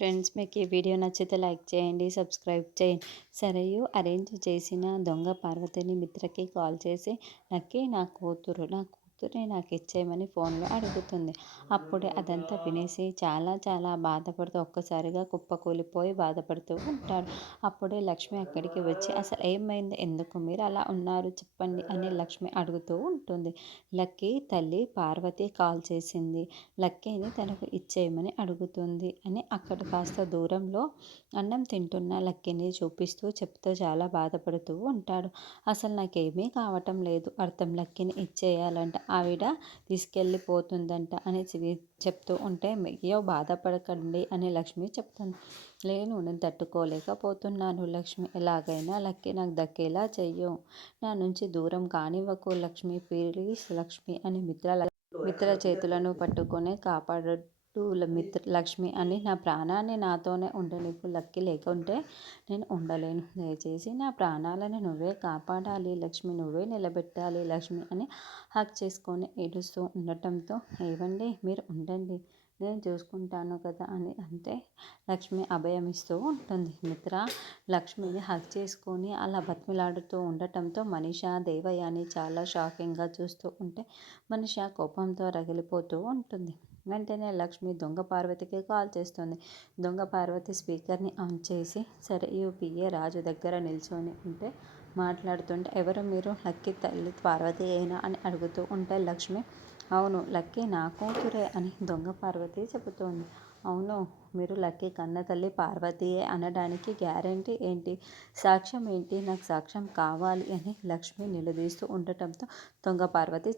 Friends, మీకు ఈ video నచ్చితే లైక్ చేయండి, సబ్స్క్రైబ్ చేయండి. సరయు అరేంజ్ చేసిన దొంగ పార్వతిని మిత్రకి కాల్ చేసి లక్కీ నా కూతుర్ని నాకు ఇచ్చేయమని ఫోన్లో అడుగుతుంది. అప్పుడే అదంతా వినేసి చాలా చాలా బాధపడుతూ ఒక్కసారిగా కుప్పకూలిపోయి బాధపడుతూ ఉంటాడు. అప్పుడే లక్ష్మి అక్కడికి వచ్చి అసలు ఏమైంది, ఎందుకు మీరు అలా ఉన్నారు చెప్పండి అని లక్ష్మి అడుగుతూ ఉంటుంది. లక్కీ తల్లి పార్వతి కాల్ చేసింది, లక్కీని తనకు ఇచ్చేయమని అడుగుతుంది అని అక్కడ కాస్త దూరంలో అన్నం తింటున్న లక్కీని చూపిస్తూ చెప్తూ చాలా బాధపడుతూ ఉంటాడు. అసలు నాకేమీ కావటం లేదు, అర్థం లక్కీని ఇచ్చేయాలంట, ఆవిడ తీసుకెళ్ళిపోతుందంట అని చెప్తూ ఉంటే అయ్యో బాధపడకండి అని లక్ష్మి చెప్తుంది. నేను తట్టుకోలేకపోతున్నాను లక్ష్మి, ఎలాగైనా లక్కీ నాకు దక్కేలా చెయ్యు, నా నుంచి దూరం కానివ్వకు లక్ష్మి, ప్లీజ్ లక్ష్మి అని మిత్ర చేతులను పట్టుకొని కాపాడుతూ లక్ష్మి అని నా ప్రాణాన్ని నాతోనే ఉండనివ్వు లక్కీ, లేకుంటే నేను ఉండలేను, దయచేసి నా ప్రాణాలను నువ్వే కాపాడాలి లక్ష్మి, నువ్వే నిలబెట్టాలి లక్ష్మి అని హక్ చేసుకొని ఏడుస్తూ ఉండటంతో ఏవండి మీరు ఉండండి నేను చూసుకుంటాను కదా అని అంతే లక్ష్మి అభయమిస్తూ ఉంటుంది. మిత్ర లక్ష్మిని హక్ చేసుకొని అలా బతిమిలాడుతూ ఉండటంతో మనీషా దేవయాని చాలా షాకింగ్గా చూస్తూ ఉంటే మనీషా కోపంతో రగిలిపోతూ ఉంటుంది. వెంటనే లక్ష్మి దొంగ పార్వతికి కాల్ చేస్తుంది. దొంగ పార్వతి స్పీకర్ని ఆన్ చేసి సరే యూపీఏ రాజు దగ్గర నిల్చొని ఉంటే మాట్లాడుతుంటే ఎవరు మీరు, లక్కీ తల్లి పార్వతి అయినా అని అడుగుతూ ఉంటే లక్ష్మి అవును లక్కీ నా కూతురే అని దొంగ పార్వతి చెబుతోంది. అవును, మీరు లక్కీ కన్న తల్లి పార్వతీయే అనడానికి గ్యారంటీ ఏంటి, సాక్ష్యం ఏంటి, నాకు సాక్ష్యం కావాలి అని లక్ష్మి నిలదీస్తూ ఉండటంతో దొంగ పార్వతి